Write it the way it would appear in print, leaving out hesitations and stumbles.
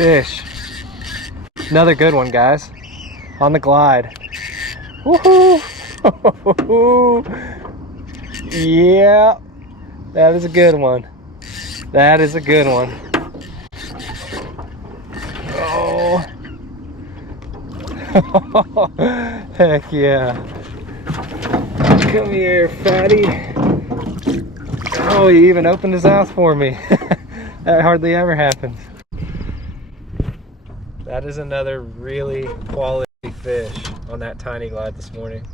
fish. Another good one, guys. On the glide. Woohoo! Yeah, that is a good one. That is a good one. Oh. Heck yeah. Come here, fatty. Oh, he even opened his mouth for me. That hardly ever happens. That is another really quality fish on that tiny glide this morning.